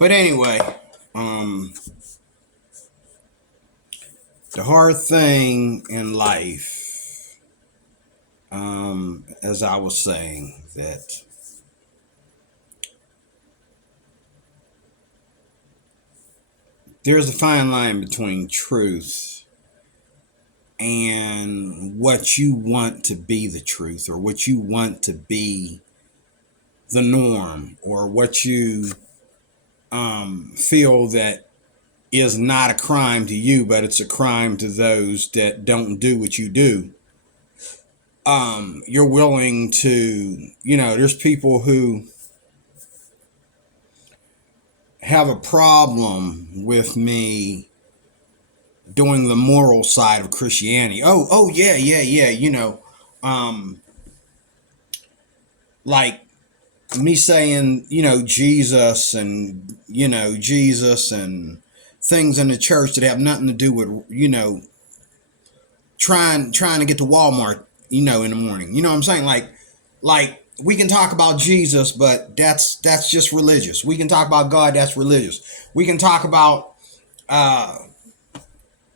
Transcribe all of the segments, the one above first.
But anyway, um, the hard thing in life, as I was saying, that there's a fine line between truth and what you want to be the truth, or what you want to be the norm, or what you feel that is not a crime to you, but it's a crime to those that don't do what you do. You're willing to, there's people who have a problem with me doing the moral side of Christianity. Oh, yeah, yeah, yeah. Um, like me saying, Jesus and things in the church that have nothing to do with, trying to get to Walmart, in the morning. You know what I'm saying? Like we can talk about Jesus, but that's just religious. We can talk about God, that's religious. We can talk about uh,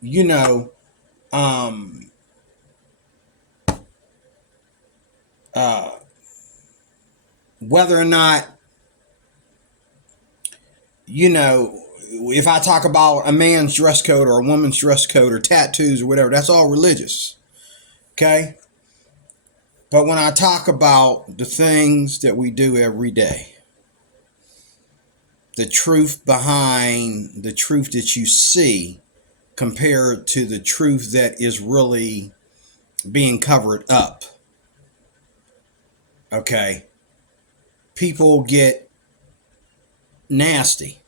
you know, um, uh, whether or not, if I talk about a man's dress code or a woman's dress code or tattoos or whatever, that's all religious. Okay? But when I talk about the things that we do every day, the truth behind the truth that you see compared to the truth that is really being covered up, okay, people get nasty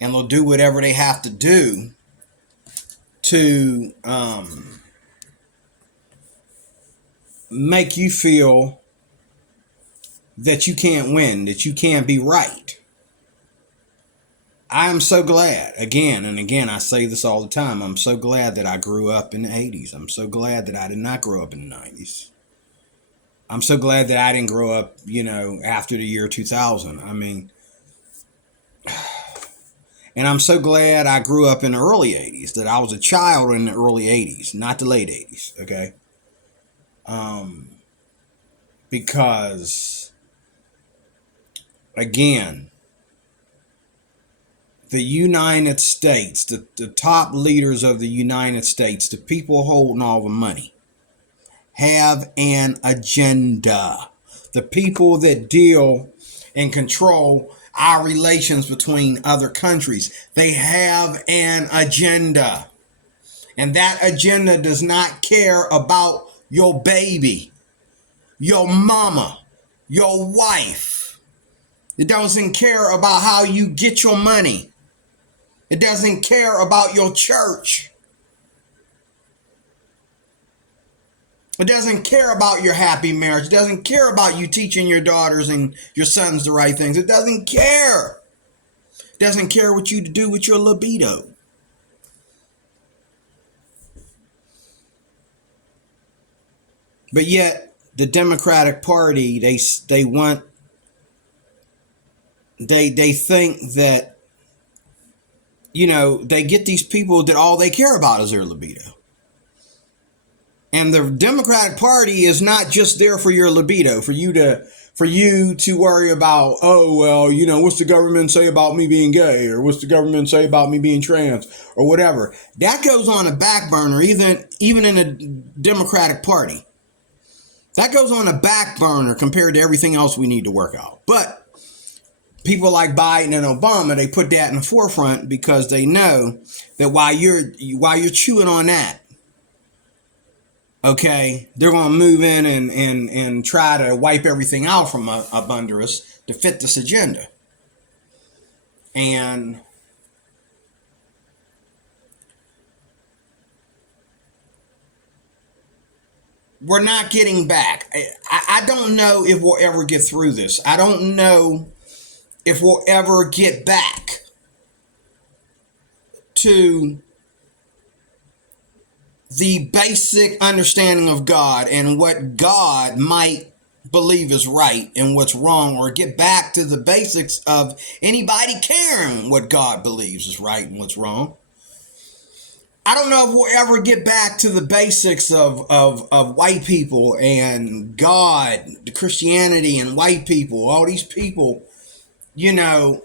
and they'll do whatever they have to do to make you feel that you can't win, that you can't be right. I am so glad, again and again, I say this all the time, I'm so glad that I grew up in the 80s. I'm so glad that I did not grow up in the 90s. I'm so glad that I didn't grow up, after the year 2000. I mean, and I'm so glad I grew up in the early 80s, that I was a child in the early 80s, not the late 80s, okay? Because, again, the United States, the top leaders of the United States, the people holding all the money, have an agenda. The people that deal and control our relations between other countries, they have an agenda. And that agenda does not care about your baby, your mama, your wife. It doesn't care about how you get your money. It doesn't care about your church. It doesn't care about your happy marriage. It doesn't care about you teaching your daughters and your sons the right things. It doesn't care. It doesn't care what you do with your libido. But yet, the Democratic Party, they want, they think that, they get these people that all they care about is their libido. And the Democratic Party is not just there for your libido, for you to worry about, oh, well, what's the government say about me being gay, or what's the government say about me being trans, or whatever. That goes on a back burner, even in the Democratic Party. That goes on a back burner compared to everything else we need to work out. But people like Biden and Obama, they put that in the forefront because they know that while you're chewing on that, okay, they're going to move in and try to wipe everything out from up under us to fit this agenda. And we're not getting back. I don't know if we'll ever get through this. I don't know if we'll ever get back to the basic understanding of God and what God might believe is right and what's wrong, or get back to the basics of anybody caring what God believes is right and what's wrong. I don't know if we'll ever get back to the basics of white people and God, the Christianity and white people, all these people, you know,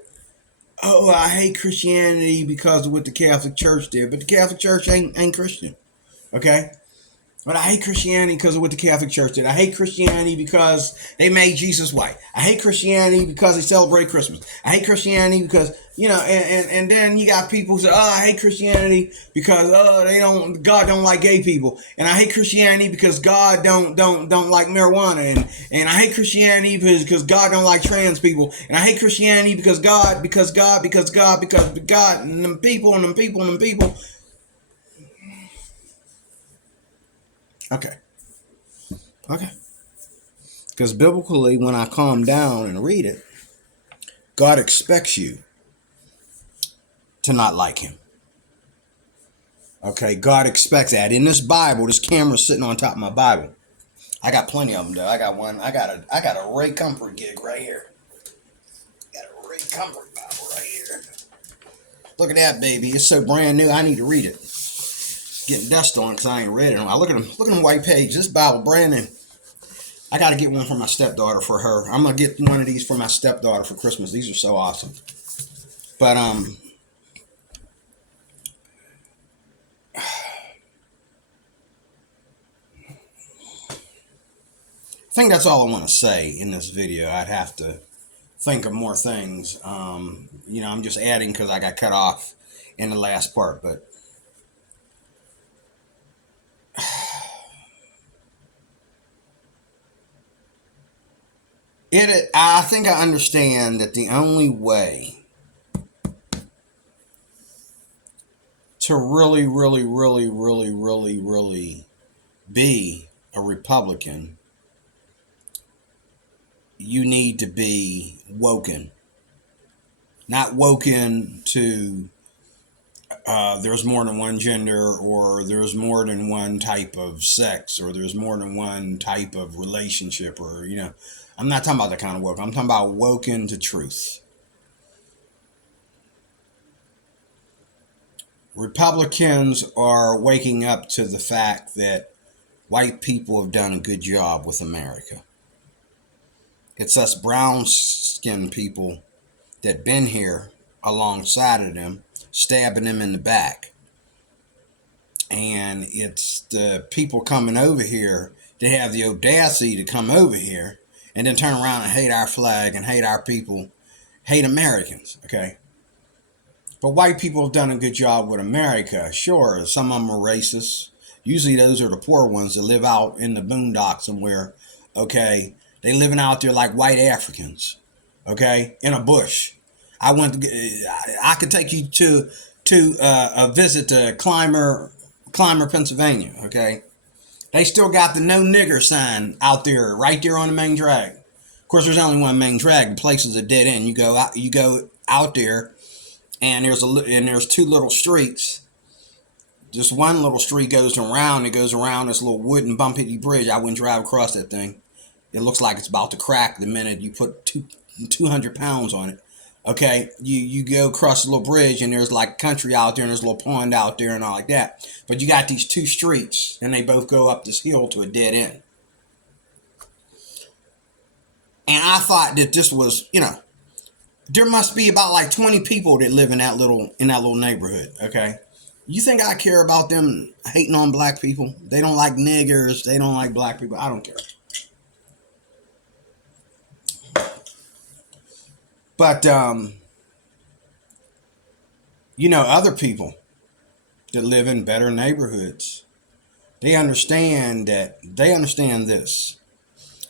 oh, I hate Christianity because of what the Catholic Church did, but the Catholic Church ain't Christian, okay? But I hate Christianity because of what the Catholic Church did. I hate Christianity because they made Jesus white. I hate Christianity because they celebrate Christmas. I hate Christianity because, and then you got people who say, oh, I hate Christianity because God don't like gay people. And I hate Christianity because God don't like marijuana. And I hate Christianity because God don't like trans people. And I hate Christianity because God, and them people and them people and them people. Okay. Because biblically, when I calm down and read it, God expects you to not like him. Okay, God expects that. In this Bible, this camera's sitting on top of my Bible. I got plenty of them though. I got a Ray Comfort gig right here. Got a Ray Comfort Bible right here. Look at that baby. It's so brand new. I need to read it. Getting dust on it because I ain't read it. I look at them white pages. This Bible brand new. I got to get one for my stepdaughter for her. I'm going to get one of these for my stepdaughter for Christmas. These are so awesome. But, I think that's all I want to say in this video. I'd have to think of more things. I'm just adding because I got cut off in the last part. But I think I understand that the only way to really, really, really, really, really, really be a Republican, you need to be woken. Not woken to there's more than one gender, or there's more than one type of sex, or there's more than one type of relationship, or, I'm not talking about that kind of woke. I'm talking about woken to truth. Republicans are waking up to the fact that white people have done a good job with America. It's us brown-skinned people that been here alongside of them, stabbing them in the back. And it's the people coming over here that have the audacity to come over here and then turn around and hate our flag and hate our people, hate Americans, okay? But white people have done a good job with America. Sure, some of them are racist. Usually those are the poor ones that live out in the boondocks somewhere, okay? They living out there like white Africans, okay, in a bush. I could take you to a visit to Clymer, Pennsylvania, okay? They still got the no nigger sign out there, right there on the main drag. Of course, there's only one main drag. The place is a dead end. You go out there, and there's two little streets. Just one little street goes around. It goes around this little wooden bumpy bridge. I wouldn't drive across that thing. It looks like it's about to crack the minute you put 200 pounds on it. Okay, you go across the little bridge, and there's like country out there, and there's a little pond out there and all like that. But you got these two streets, and they both go up this hill to a dead end. And I thought that this was, there must be about like 20 people that live in that little neighborhood. Okay, you think I care about them hating on black people? They don't like niggers. They don't like black people. I don't care. But, other people that live in better neighborhoods, they understand this.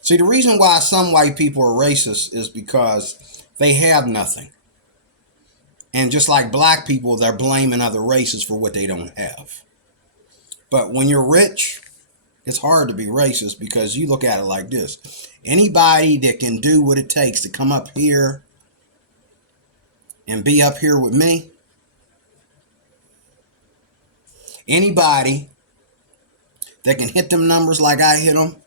See, the reason why some white people are racist is because they have nothing. And just like black people, they're blaming other races for what they don't have. But when you're rich, it's hard to be racist because you look at it like this. Anybody that can do what it takes to come up here and be up here with me, anybody that can hit them numbers like I hit them,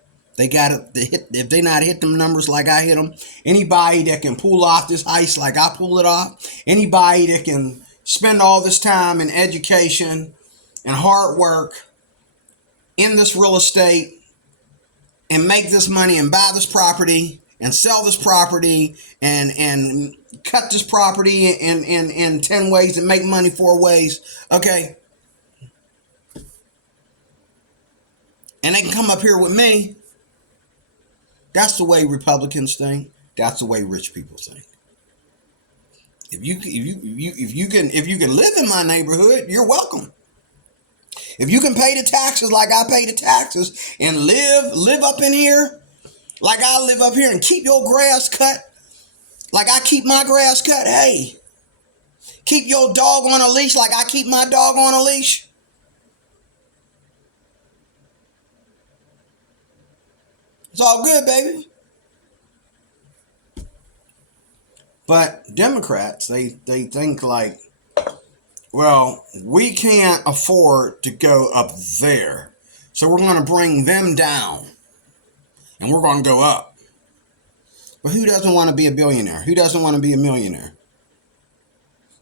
They got to hit. If they not hit them numbers like I hit them, anybody that can pull off this heist like I pull it off, anybody that can spend all this time in education and hard work in this real estate and make this money and buy this property and sell this property and cut this property in 10 ways and make money 4 ways, okay? And they can come up here with me. That's the way Republicans think. That's the way rich people think. If you can live in my neighborhood, you're welcome. If you can pay the taxes like I pay the taxes and live up in here like I live up here and keep your grass cut like I keep my grass cut, hey, keep your dog on a leash like I keep my dog on a leash. It's all good, baby. But Democrats, they think like, well, we can't afford to go up there, so we're going to bring them down, and we're going to go up. But who doesn't want to be a billionaire? Who doesn't want to be a millionaire?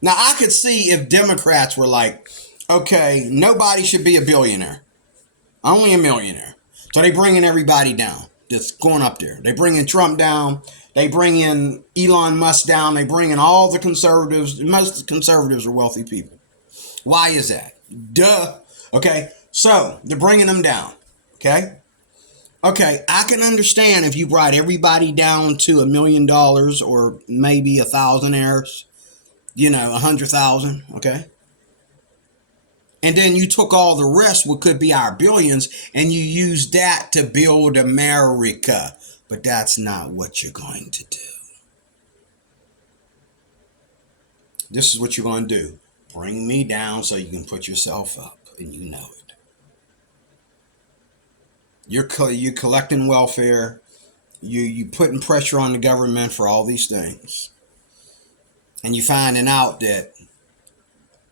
Now, I could see if Democrats were like, okay, nobody should be a billionaire, only a millionaire. So they bringing everybody down that's going up there. They bringing Trump down. They bring in Elon Musk down. They bring in all the conservatives. Most conservatives are wealthy people. Why is that? Duh. Okay, so they're bringing them down. Okay, I can understand if you brought everybody down to $1 million or maybe 1,000 heirs, 100,000. Okay, and then you took all the rest, what could be our billions, and you used that to build America. But that's not what you're going to do. This is what you're going to do. Bring me down so you can put yourself up, and you know it. You're collecting welfare. You putting pressure on the government for all these things. And you finding out that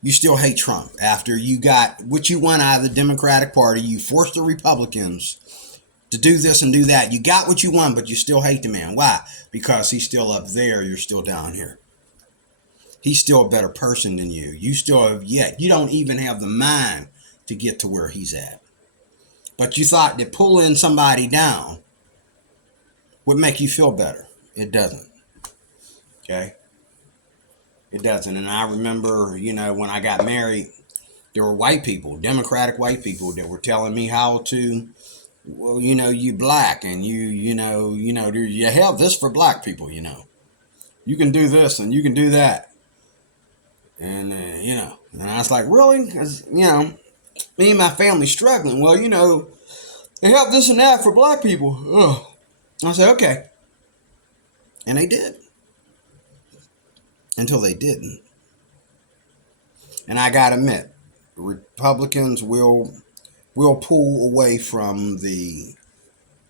you still hate Trump after you got what you want out of the Democratic Party. You forced the Republicans to do this and do that. You got what you want, but you still hate the man. Why? Because he's still up there. You're still down here. He's still a better person than you. You don't even have the mind to get to where he's at. But you thought that pulling somebody down would make you feel better. It doesn't. Okay? It doesn't. And I remember, when I got married, there were white people, Democratic white people, that were telling me how to, well, you black and you have this for black people, You can do this and you can do that. And, and I was like, really? Because, me and my family struggling. Well, they have this and that for black people. Ugh. I said, okay. And they did. Until they didn't. And I got to admit, Republicans will pull away from the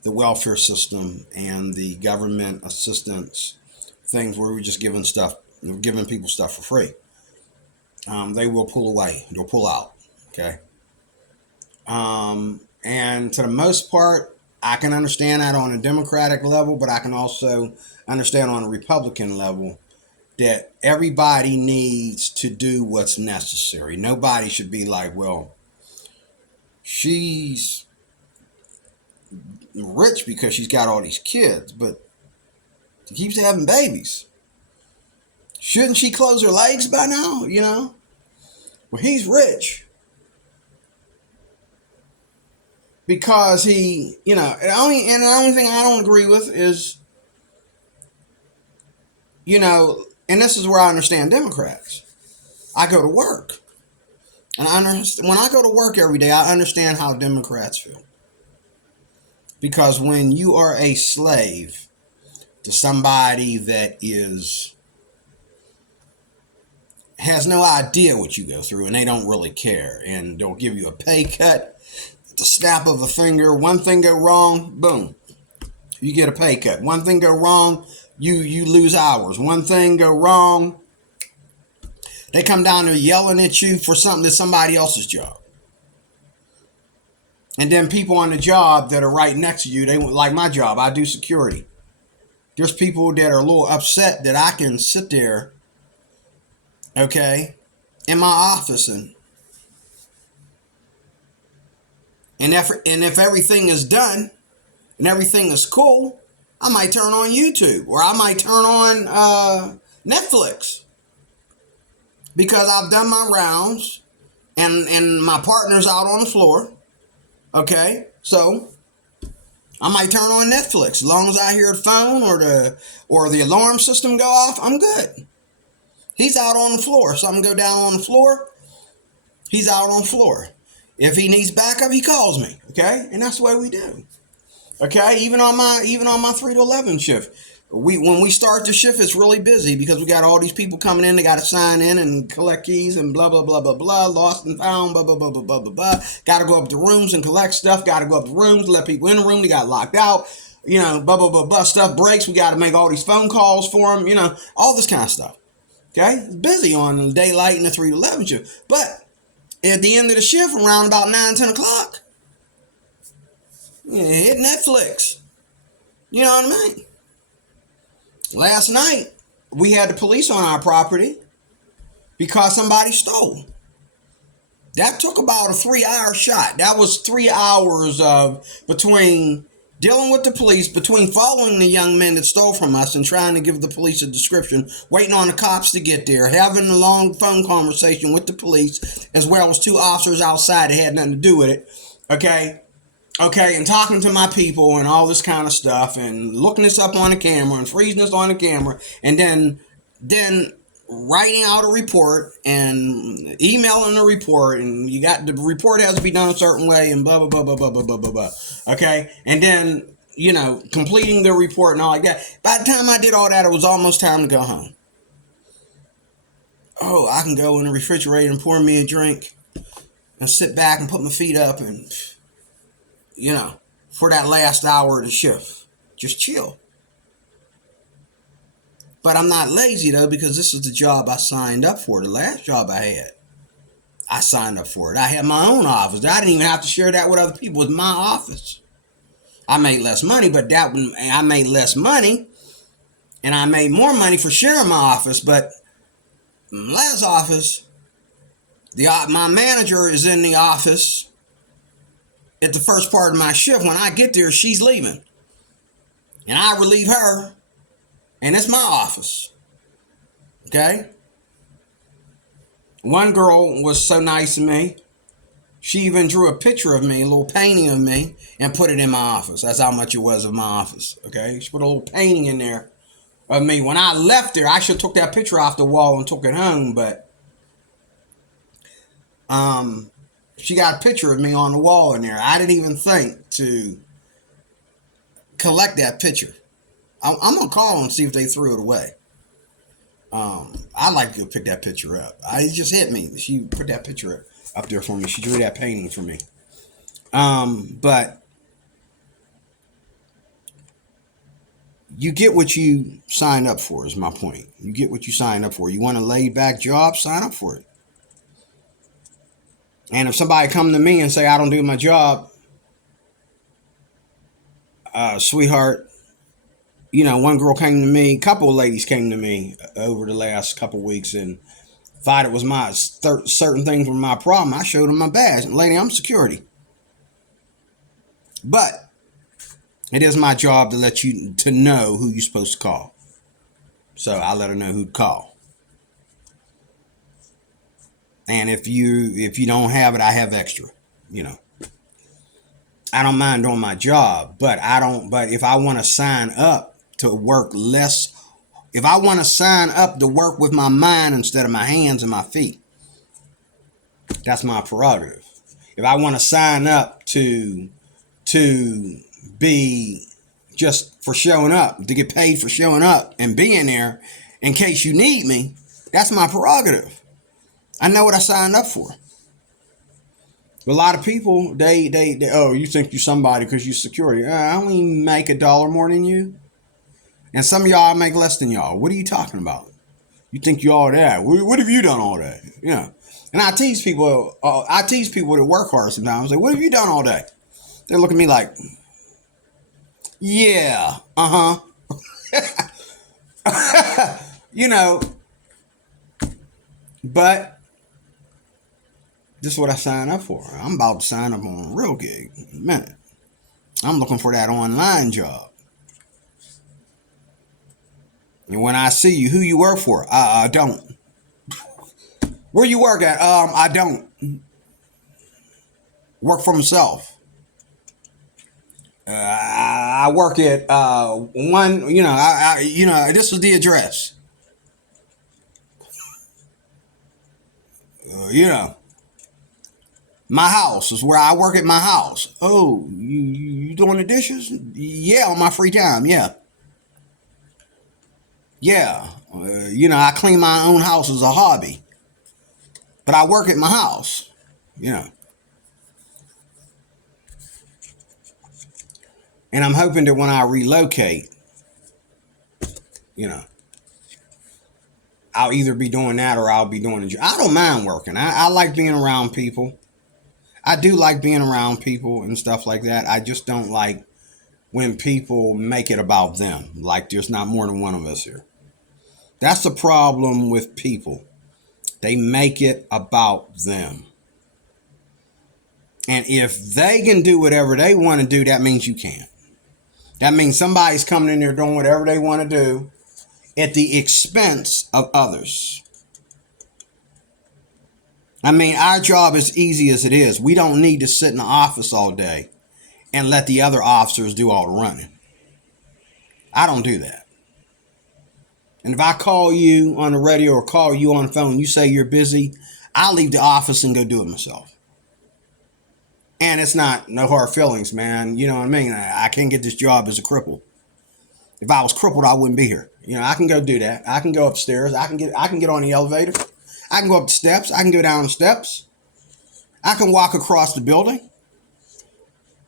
welfare system and the government assistance things where we're just giving people stuff for free. They will pull away. They'll pull out. Okay. And to the most part, I can understand that on a Democratic level, but I can also understand on a Republican level that everybody needs to do what's necessary. Nobody should be like, well, she's rich because she's got all these kids, but she keeps having babies. Shouldn't she close her legs by now, Well, he's rich because he, the only thing I don't agree with is, and this is where I understand Democrats. I go to work. And when I go to work every day, I understand how Democrats feel. Because when you are a slave to somebody that has no idea what you go through and they don't really care, and they'll give you a pay cut, the snap of a finger, one thing go wrong, boom, you get a pay cut. One thing go wrong, you lose hours. One thing go wrong, they come down there yelling at you for something that's somebody else's job. And then people on the job that are right next to you, they like my job. I do security. There's people that are a little upset that I can sit there, okay, in my office and if everything is done and everything is cool, I might turn on YouTube or I might turn on Netflix because I've done my rounds and my partner's out on the floor. Okay, so I might turn on Netflix as long as I hear the phone or the alarm system go off. I'm good. He's out on the floor. Something go down on the floor. He's out on the floor. If he needs backup, he calls me. Okay, and that's the way we do. Okay, even on my 3 to 11 shift, when we start the shift, it's really busy because we got all these people coming in. They got to sign in and collect keys and blah blah blah blah blah. Lost and found, blah blah blah blah blah blah blah. Got to go up to rooms and collect stuff. Got to go up to rooms, let people in the room. They got locked out. Blah blah blah blah. Stuff breaks. We got to make all these phone calls for them. All this kind of stuff. Okay, it's busy on the daylight and the 3 to 11 shift, but at the end of the shift, around about 9-10 o'clock, hit Netflix. You know what I mean? Last night, we had the police on our property because somebody stole. That took about a 3-hour shot. That was 3 hours of between dealing with the police, between following the young men that stole from us and trying to give the police a description, waiting on the cops to get there, having a long phone conversation with the police, as well as 2 officers outside that had nothing to do with it. Okay, and talking to my people and all this kind of stuff and looking this up on the camera and freezing this on the camera and then writing out a report and emailing the report, and the report has to be done a certain way and blah blah blah blah blah blah blah blah blah. Okay, and then completing the report and all like that. By the time I did all that, it was almost time to go home. Oh, I can go in the refrigerator and pour me a drink and sit back and put my feet up and for that last hour of the shift, just chill. But I'm not lazy, though, because this is the job I signed up for. The last job I had, I signed up for it. I had my own office. I didn't even have to share that with other people. It was my office. I made less money, but I made less money, and I made more money for sharing my office. But last office, my manager is in the office at the first part of my shift. When I get there, she's leaving, and I relieve her. And it's my office. Okay? One girl was so nice to me. She even drew a picture of me, a little painting of me, and put it in my office. That's how much it was of my office. Okay? She put a little painting in there of me. When I left there, I should have took that picture off the wall and took it home, but she got a picture of me on the wall in there. I didn't even think to collect that picture. I'm going to call them and see if they threw it away. I'd like to go pick that picture up. It just hit me. She put that picture up there for me. She drew that painting for me. But you get what you sign up for is my point. You get what you sign up for. You want a laid back job, sign up for it. And if somebody come to me and say, I don't do my job, sweetheart, one girl came to me, a couple of ladies came to me over the last couple of weeks and thought it was my certain things were my problem. I showed them my badge. And lady, I'm security. But it is my job to let you to know who you're supposed to call. So I let her know who to call. And if you don't have it, I have extra, I don't mind doing my job, but if I want to sign up to work less, if I want to sign up to work with my mind instead of my hands and my feet, that's my prerogative. If I want to sign up to be just for showing up, to get paid for showing up and being there in case you need me, that's my prerogative. I know what I signed up for. But a lot of people, they you think you're somebody because you're security. I only make $1 more than you. And some of y'all make less than y'all. What are you talking about? You think you all that. What have you done all day? And I tease people that work hard sometimes. Like, what have you done all day? They look at me like, yeah, you know, but this is what I signed up for. I'm about to sign up on a real gig in a minute. I'm looking for that online job. And when I see you, who you work for? I don't. Where you work at? I don't. Work for myself. I work at one. This is the address. You know, my house is where I work at my house. Oh, you doing the dishes? Yeah, on my free time. Yeah, yeah. I clean my own house as a hobby, but I work at my house. You know, and I'm hoping that when I relocate, you know, I'll either be doing that or I'll be doing the job. I don't mind working. I like being around people. I do like being around people and stuff like that. I just don't like when people make it about them. Like there's not more than one of us here. That's the problem with people. They make it about them. And if they can do whatever they want to do, that means you can't. That means somebody's coming in there doing whatever they want to do at the expense of others. I mean, our job is easy as it is. We don't need to sit in the office all day and let the other officers do all the running. I don't do that. And if I call you on the radio or call you on the phone, you say you're busy, I'll leave the office and go do it myself. And it's not no hard feelings, man. You know what I mean? I can't get this job as a cripple. If I was crippled, I wouldn't be here. I can go do that. I can go upstairs. I can get on the elevator. I can go up the steps. I can go down the steps. I can walk across the building.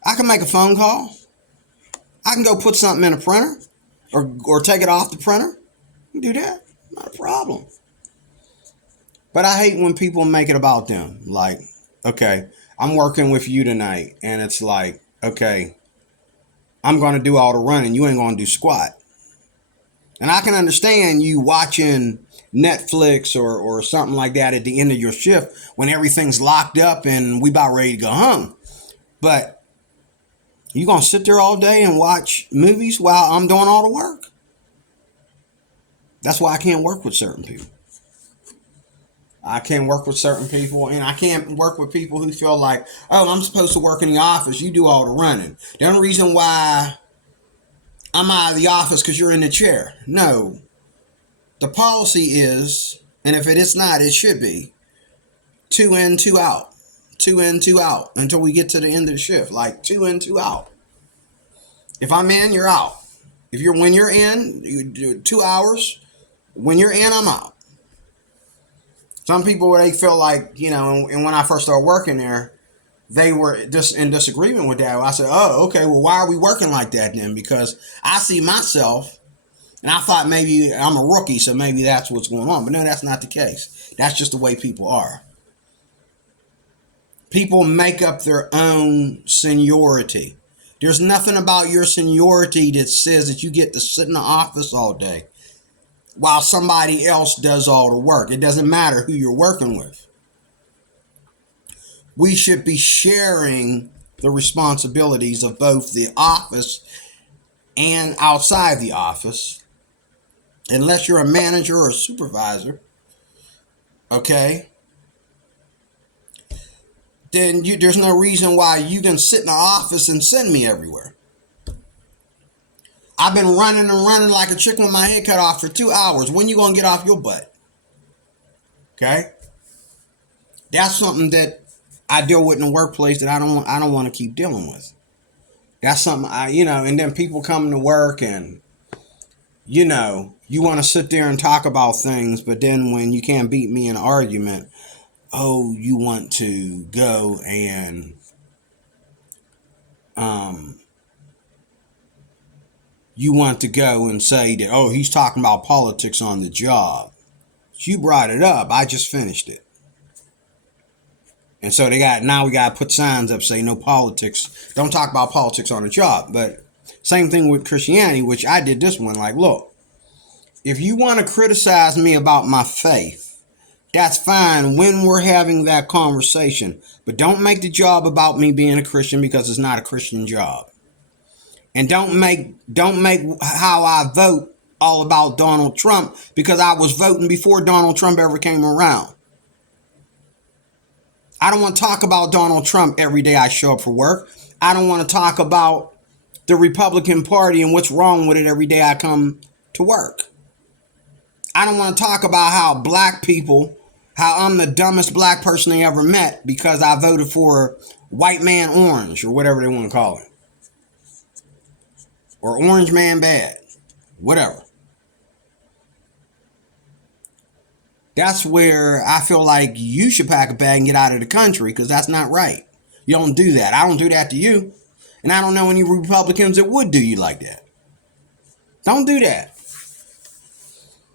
I can make a phone call. I can go put something in a printer or take it off the printer. You can do that. Not a problem. But I hate when people make it about them. Like, okay, I'm working with you tonight. And it's like, okay, I'm going to do all the running. You ain't going to do squat. And I can understand you watching Netflix or something like that at the end of your shift when everything's locked up and we about ready to go home. But you going to sit there all day and watch movies while I'm doing all the work? That's why I can't work with certain people. I can't work with certain people, and I can't work with people who feel like, oh, I'm supposed to work in the office. You do all the running. The only reason why I'm out of the office because you're in the chair. No. The policy is, and if it is not, it should be 2 in, 2 out. 2 in, 2 out until we get to the end of the shift. Like 2 in, 2 out. If I'm in, you're out. When you're in, you do 2 hours. When you're in, I'm out. Some people, they feel like, and when I first started working there, they were just in disagreement with that. I said, oh, okay, well, why are we working like that then? Because I see myself, and I thought maybe I'm a rookie, so maybe that's what's going on. But no, that's not the case. That's just the way people are. People make up their own seniority. There's nothing about your seniority that says that you get to sit in the office all day while somebody else does all the work. It doesn't matter who you're working with. We should be sharing the responsibilities of both the office and outside the office. Unless you're a manager or a supervisor, okay, then there's no reason why you can sit in the office and send me everywhere. I've been running and running like a chicken with my head cut off for 2 hours. When you going to get off your butt? Okay? That's something that I deal with in the workplace that I don't want to keep dealing with. That's something and then people come to work and, you want to sit there and talk about things, but then when you can't beat me in an argument, oh, you want to go and, you want to go and say that, oh, he's talking about politics on the job. You brought it up. I just finished it. And so we got to put signs up say no politics. Don't talk about politics on the job. But same thing with Christianity, which I did this one. Like, look, if you want to criticize me about my faith, that's fine when we're having that conversation. But don't make the job about me being a Christian, because it's not a Christian job. And don't make how I vote all about Donald Trump, because I was voting before Donald Trump ever came around. I don't want to talk about Donald Trump every day I show up for work. I don't want to talk about the Republican Party and what's wrong with it every day I come to work. I don't want to talk about how I'm the dumbest black person they ever met because I voted for white man orange, or whatever they want to call it. Or orange man bad. Whatever. That's where I feel like you should pack a bag and get out of the country, because that's not right. You don't do that. I don't do that to you. And I don't know any Republicans that would do you like that. Don't do that.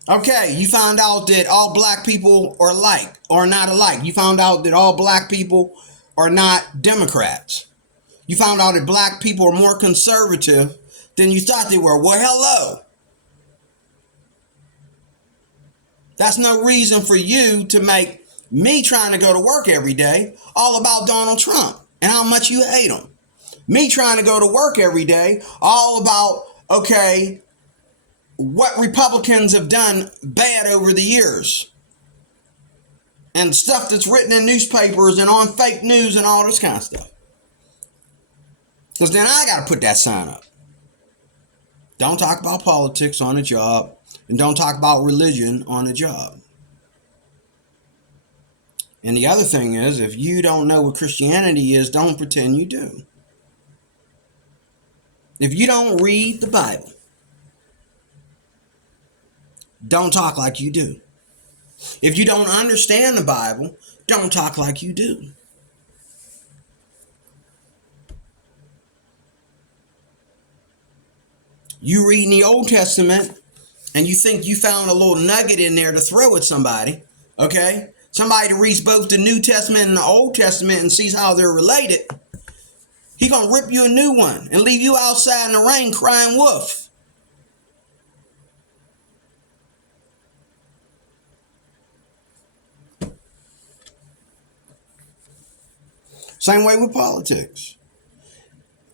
Okay, you found out that all black people are not alike. You found out that all black people are not Democrats. You found out that black people are more conservative than you thought they were. Well, hello. That's no reason for you to make me trying to go to work every day all about Donald Trump and how much you hate him. Me trying to go to work every day all about, okay, what Republicans have done bad over the years. And stuff that's written in newspapers and on fake news and all this kind of stuff. Because then I got to put that sign up. Don't talk about politics on the job. And don't talk about religion on the job. And the other thing is, if you don't know what Christianity is, don't pretend you do. If you don't read the Bible, don't talk like you do. If you don't understand the Bible, don't talk like you do. You read in the Old Testament and you think you found a little nugget in there to throw at somebody, okay? Somebody that reads both the New Testament and the Old Testament and sees how they're related, he gonna rip you a new one and leave you outside in the rain crying wolf. Same way with politics.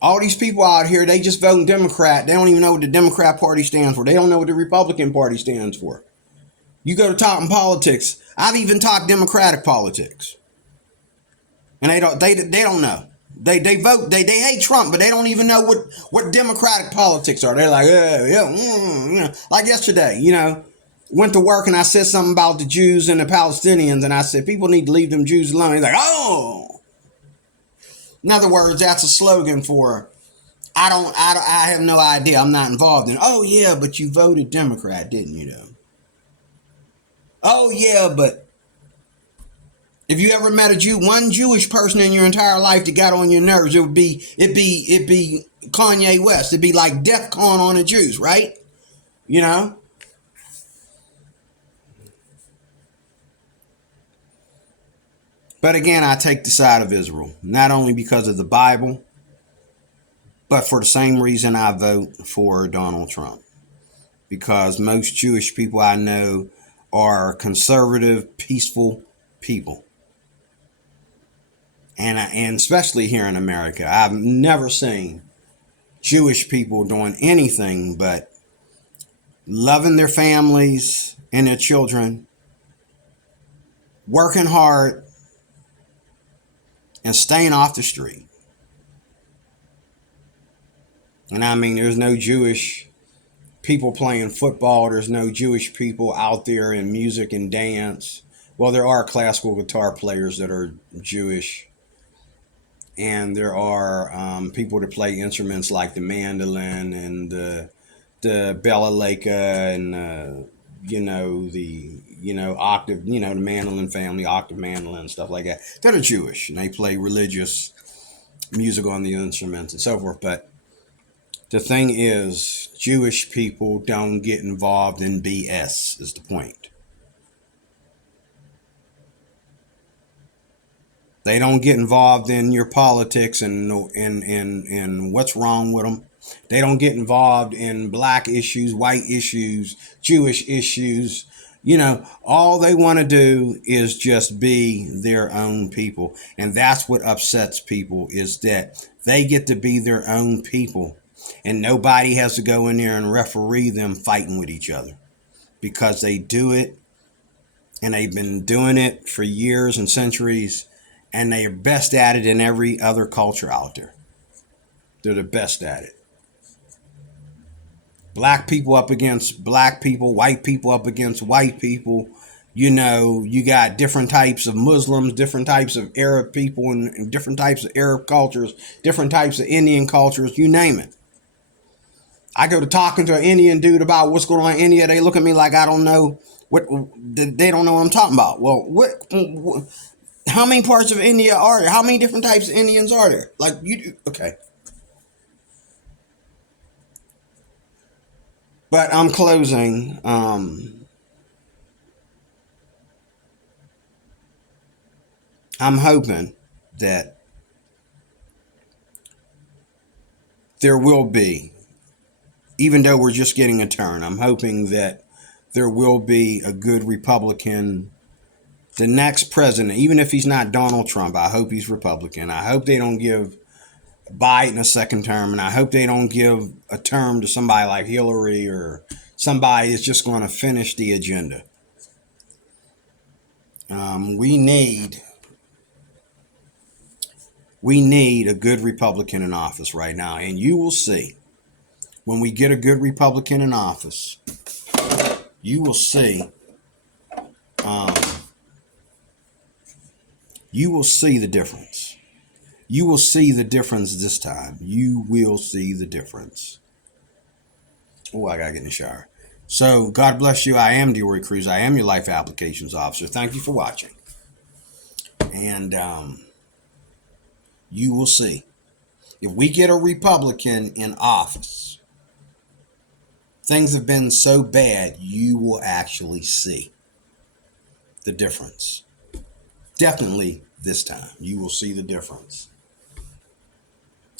All these people out here, they just voting Democrat. They don't even know what the Democrat Party stands for. They don't know what the Republican Party stands for. You go to talking politics. I've even talked Democratic politics, and they don't know. They vote. They hate Trump, but they don't even know what Democratic politics are. They're like, like yesterday, went to work and I said something about the Jews and the Palestinians, and I said people need to leave them Jews alone. He's like, oh. In other words, that's a slogan for I have no idea. I'm not involved in. Oh yeah, but you voted Democrat, didn't you though? Oh yeah, but if you ever met one Jewish person in your entire life that got on your nerves, it'd be Kanye West. It'd be like DEFCON on the Jews, right? But again, I take the side of Israel, not only because of the Bible, but for the same reason I vote for Donald Trump. Because most Jewish people I know are conservative, peaceful people. And especially here in America, I've never seen Jewish people doing anything but loving their families and their children, working hard, and staying off the street. And I mean, there's no Jewish people playing football. There's no Jewish people out there in music and dance. Well, there are classical guitar players that are Jewish. And there are people that play instruments like the mandolin and the balalaika and the octave, the mandolin family, octave mandolin, stuff like that. That are Jewish, and they play religious music on the instruments and so forth. But the thing is, Jewish people don't get involved in BS, is the point. They don't get involved in your politics and what's wrong with them. They don't get involved in black issues, white issues, Jewish issues. All they want to do is just be their own people. And that's what upsets people, is that they get to be their own people. And nobody has to go in there and referee them fighting with each other, because they do it, and they've been doing it for years and centuries, and they are best at it in every other culture out there. They're the best at it. Black people up against black people, white people up against white people. You got different types of Muslims, different types of Arab people, and different types of Arab cultures, different types of Indian cultures, you name it. I go to talking to an Indian dude about what's going on in India. They look at me like I don't know what, they don't know what I'm talking about. Well, how many parts of India are there? How many different types of Indians are there? Like, okay. But I'm closing. I'm hoping that there will be, even though we're just getting a turn, I'm hoping that there will be a good Republican. The next president, even if he's not Donald Trump, I hope he's Republican. I hope they don't give Biden a second term, and I hope they don't give a term to somebody like Hillary, or somebody that's just going to finish the agenda. We need a good Republican in office right now, and you will see, when we get a good Republican in office, you will see. You will see the difference. You will see the difference this time. You will see the difference. Oh, I gotta get in the shower. So, God bless you. I am DeRoy Cruz. I am your Life Applications Officer. Thank you for watching. And you will see. If we get a Republican in office, things have been so bad, you will actually see the difference. Definitely this time, you will see the difference.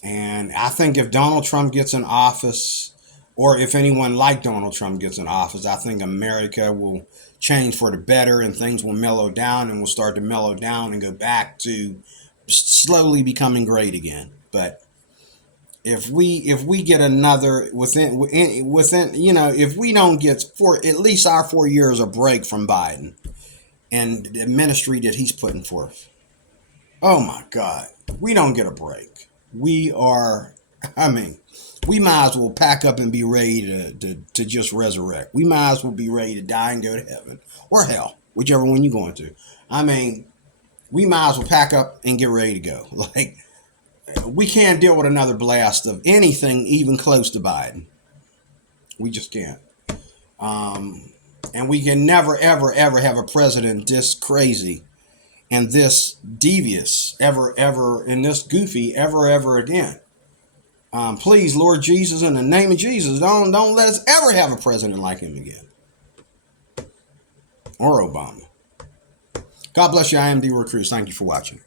And I think if Donald Trump gets in office, or if anyone like Donald Trump gets in office, I think America will change for the better, and things will mellow down, and will start to mellow down and go back to slowly becoming great again. But if we get another within if we don't get at least our 4 years a break from Biden and the ministry that he's putting forth, oh my God, we don't get a break. We might as well pack up and be ready to just resurrect. We might as well be ready to die and go to heaven or hell, whichever one you're going to. We might as well pack up and get ready to go. Like, we can't deal with another blast of anything even close to Biden. We just can't. And we can never, ever, ever have a president this crazy and this devious ever, and this goofy ever again. Please, Lord Jesus, in the name of Jesus, don't let us ever have a president like him again. Or Obama. God bless you. I am DeRoy Cruz. Thank you for watching.